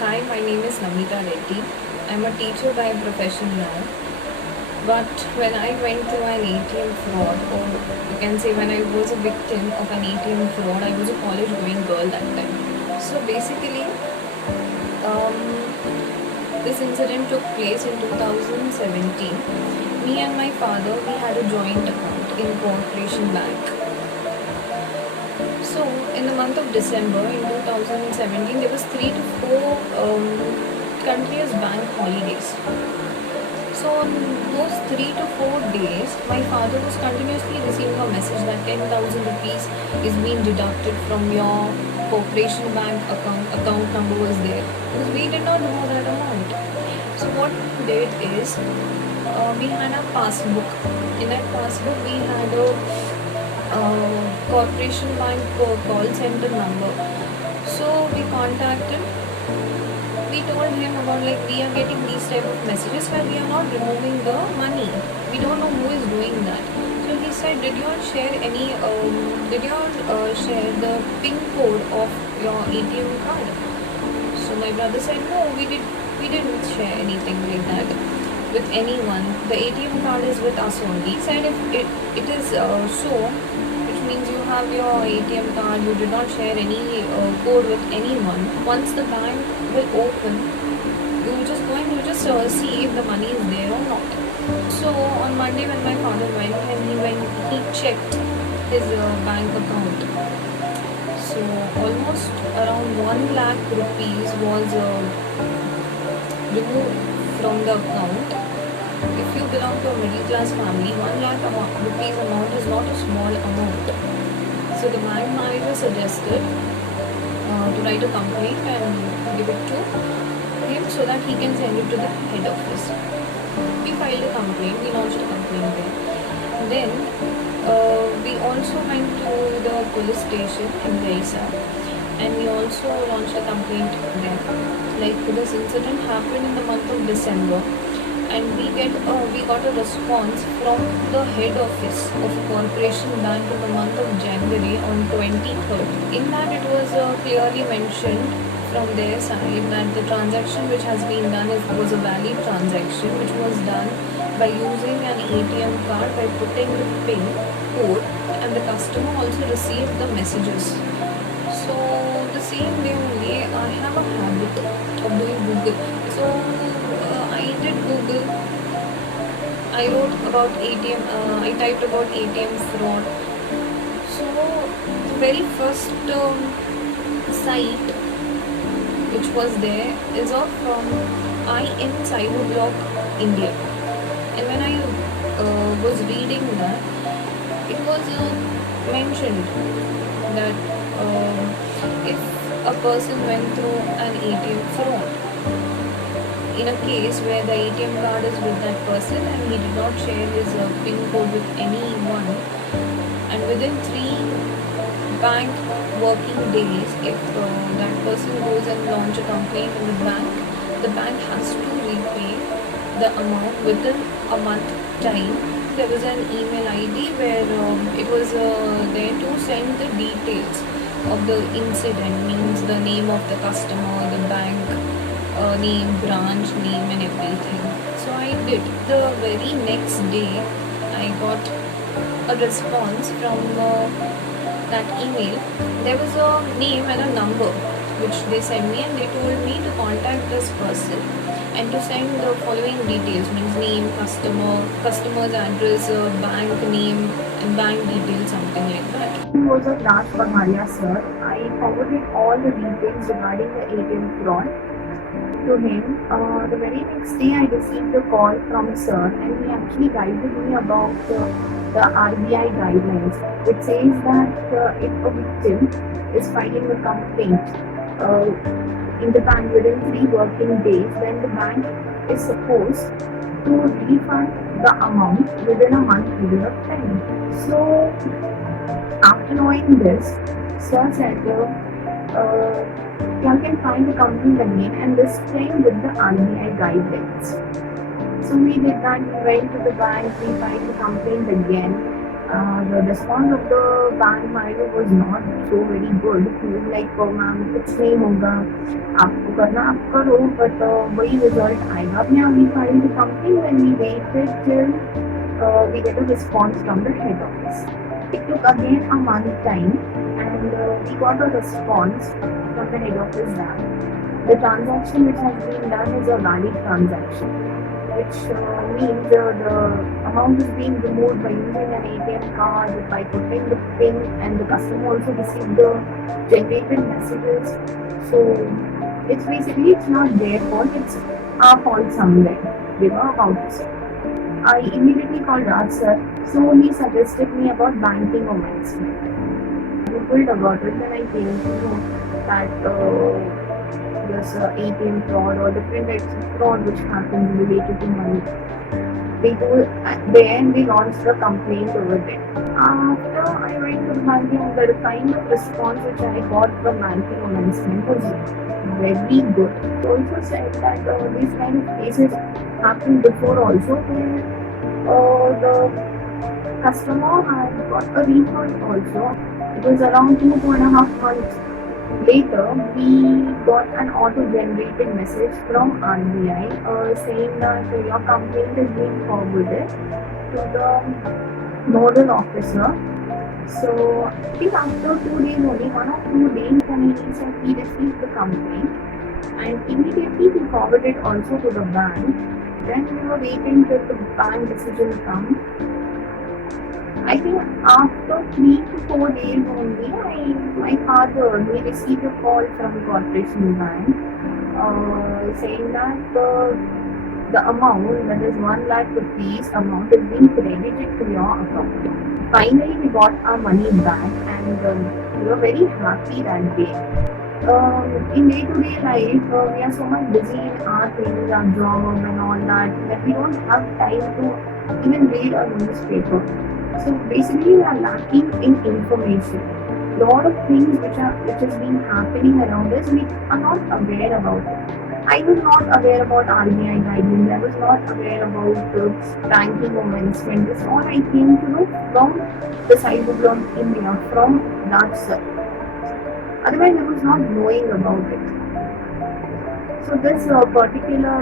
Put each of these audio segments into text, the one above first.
Hi, my name is Namita Reddy. I'm a teacher by profession now. But when I went through an ATM fraud, or you can say when I was a victim of an ATM fraud, I was a college going girl that time. So basically, um, this incident took place in 2017. Me and my father, we had a joint account in Corporation Bank. So, in the month of December in 2017, there was 3 to 4 continuous bank holidays. So, on those 3 to 4 days, my father was continuously receiving a message that 10,000 rupees is being deducted from your corporation bank account number was there. Because we did not know that amount. So, what we did is we had a passbook. In that passbook, we had a corporation bank call center number. So we contacted. We told him about like we are getting these type of messages where we are not removing the money. We don't know who is doing that. So he said, did you all share any? Did you all share the PIN code of your ATM card? So my brother said, no, we did. We didn't share anything like that with anyone. The ATM card is with us only. He said if it is so, which means you have your ATM card, you did not share any code with anyone. Once the bank will open, you just go and you just see if the money is there or not. So on Monday when my father went and he checked his bank account. So almost around 1 lakh rupees was removed from the account. If you belong to a middle class family, 1 lakh rupees amount is not a small amount. So the bank manager suggested to write a complaint and give it to him so that he can send it to the head office. We filed a complaint, we launched a complaint there. Then we also went to the police station in Raisa and we also launched a complaint there. Like this incident happened in the month of December and we got a response from the head office of a corporation bank in the month of January on 23rd. In that it was clearly mentioned from their side that the transaction which has been done was a valid transaction which was done by using an ATM card by putting the PIN code and the customer also received the messages. So the same day only I have a habit of doing Google. So I did Google. I wrote about ATM. I typed about ATM fraud. So the very first site which was there is of IN Cyberblock India. And when I was reading that, it was mentioned that if a person went through an ATM fraud, in a case where the ATM card is with that person and he did not share his PIN code with anyone, and within 3 bank working days, if that person goes and launch a complaint in the bank has to repay the amount within a month time. There was an email ID where it was there to send the details of the incident, means the name of the customer, the bank name, branch name and everything. So I did. The very next day I got a response from that email. There was a name and a number which they sent me and they told me to contact this person and to send the following details, means name, customer's address, bank name and bank details, something like that. He was of Raj Pagaria, sir. I forwarded all the details regarding the ATM fraud to him. The very next day, I received a call from sir, and he actually guided me about the RBI guidelines. It says that if a victim is filing a complaint in the bank within 3 working days, then the bank is supposed to refund the amount within a month period of time. So, after knowing this, sir said, you can find the complaint again and this time with the RBI guidelines. So we did that, we went to the bank, we filed the complaint again. The response of the bank manager was not so very good. He was like, "Oh ma'am, कुछ नहीं होगा, आपको करना आप करो, but वही result आएगा." अपने आप we filed the complaint and we waited till we get a response from the head office. It took again a month time, and we got a response from the head office that the transaction which has been done is a valid transaction, which means the amount is being removed by using an ATM card, by putting the PIN, and the customer also received the generated messages. So it's basically it's not their fault, it's our fault somewhere. They were about to say. I immediately called Raj sir, so he suggested me about banking or management. I googled about it, then I came to know that this ATM fraud or different types of fraud which happens related to money. They go there and they launched a complaint over there. After I went to the banking, the kind of response which I got from banking ombudsman was very good. They also said that these kind of cases happened before also, where the customer had got a refund also. It was around 2.5 months later, we got an auto-generated message from RBI saying that your complaint is being forwarded to the nodal officer. So I think after 2 days, only 1 or 2 days, and he said he received the complaint, and immediately he forwarded also to the bank. Then we were waiting till the bank decision come. I think after 3 to 4 days only, my father he received a call from Corporation Bank saying that the amount, that is 1 lakh rupees amount, is being credited to your account. Finally, we got our money back, and we were very happy that day. In day-to-day life, we are so much busy in our things, our job and all that we don't have time to even read a newspaper. So basically, we are lacking in information. Lot of things which has been happening around us, we are not aware about it. I was not aware about RBI guidelines. I was not aware about banking ombudsman. This all I came to know from the Cyberblock India, from Raj sir. Otherwise, I was not knowing about it. So this particular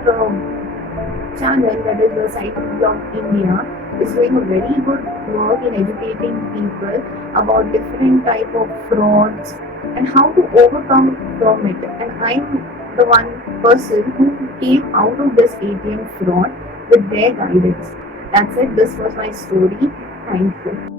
channel, that is the Cyberblock India, is doing a very good work in educating people about different type of frauds and how to overcome from it. And I'm the one person who came out of this ATM fraud with their guidance. That's it. This was my story. Thank you.